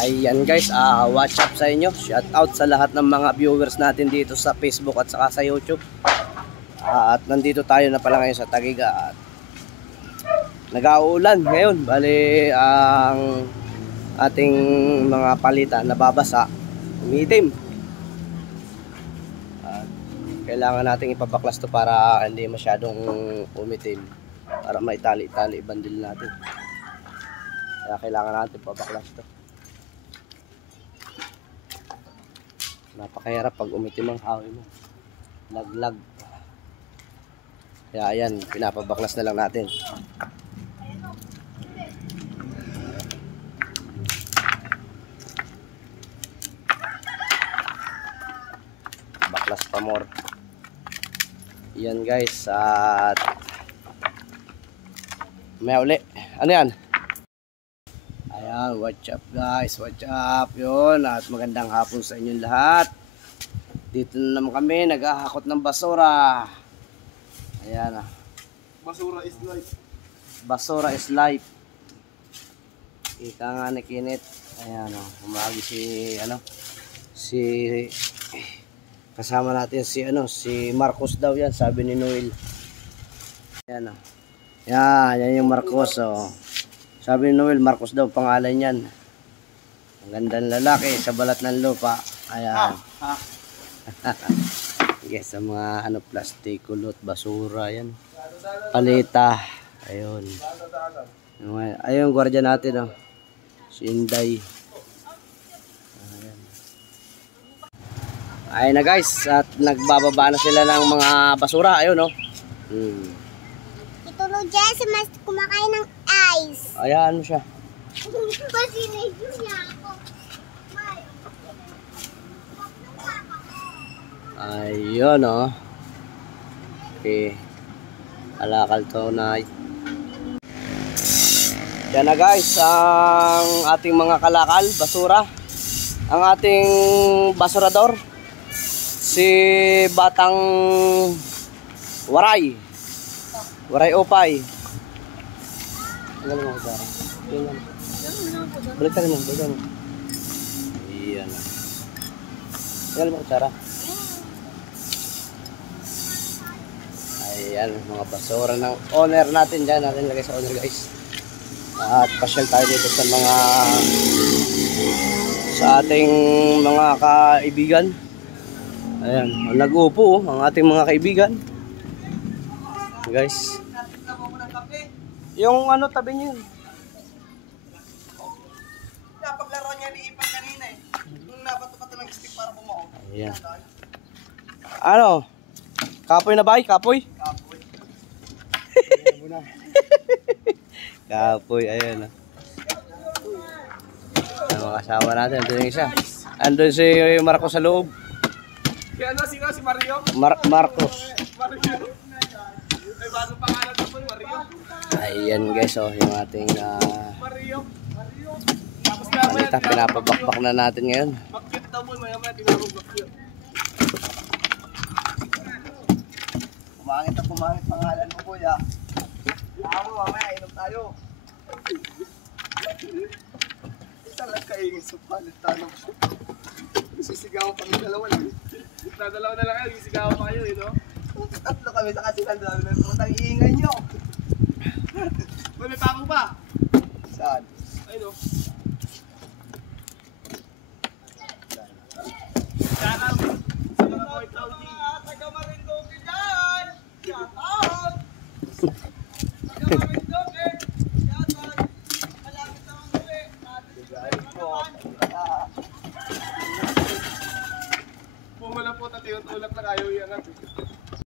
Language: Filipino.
Ayan guys, what's up sa inyo? Shout out sa lahat ng mga viewers natin dito sa Facebook at saka sa YouTube. At nandito tayo na pala ngayon sa Taguig at nag-aulan ngayon. Bali ang ating mga palitan nababasa, umitim. At kailangan nating ipabaklas to para hindi masyadong umitim, para maitali-tali bandil natin. Kaya kailangan natin ipabaklas to. Napakahirap pag umitim ang hawi mo, laglag. Kaya ayan, pinapabaklas na lang natin. Baklas pa more. Yan guys, at may uli. Ano yan? Ayan, what's up guys, what's up yun. At magandang hapon sa inyong lahat. Dito na naman kami, naghahakot ng basura. Ayan. Basura is life. Basura is life. Ika nga ni Kinit. Ayan, umagi si kasama natin si Marcos daw yan, sabi ni Noel. Ayan. Yan yung Marcos. Sabi ni Noel, Marcos daw pangalan yan. Ang gandang lalaki sa balat ng lupa. Ayan. Yes, sa mga plastic, kulot, basura yan. Palita. Ayun. Ayun, gwardiya natin, si Inday. Ayun na guys, at nagbababa na sila ng mga basura. Ayun, Ito no, Jess, mas kumakain ng ice. Ayan mo siya. Pasinigyo niya ako. Ayun, Okay. Alakal to na. Yan na guys, ang ating mga kalakal, basura. Ang ating basurador, si Batang Waray. Waray Opay. Galing mo kutsara. Balik tayo mo, balik tayo mo. Iyan. Galing mo kutsara. Ayan, mga basura ng owner natin dyan. Natin lagay sa owner guys. At pasyal tayo dito sa ating mga kaibigan. Ayan, nag-upo ang ating mga kaibigan. Guys. Yung tabi niyo. Napaglaro niya ni Ipan kanina Nung nabato ka ng stick para bumao. Ayan. Kapoy na ba? Kapoy? Kapoy. Kapoy, ayan. Ang mga kasama natin, andun yung isa. Andun si Marcos sa loob. Si Mario? Marcos. Mario. Ay, bago pangalan na po yung Mario. Ayan guys, yung ating Mario. Tapos palita, pinapabakbak na natin ngayon. Bakit daw po, maya-maya tinawag bakit. Kumangit pangalan mo, kuya. Ako, mamaya, inom tayo. Talagang kaingin sa palit tanong. Sisigaw pa ng dalawa lang. Dalawa na lang kayo, sisigaw pa kayo, Tatlo kami sa kasinan dalawa na putang iingay nyo. May pako pa? Saan? Ayun, Sarap! Sa mga boy Claudie. Taga Marindoque dyan! Shout out! Taga Marindoque! Shout out! Malapit na mga uli. Pumala po, tinutulak na kayo iangat.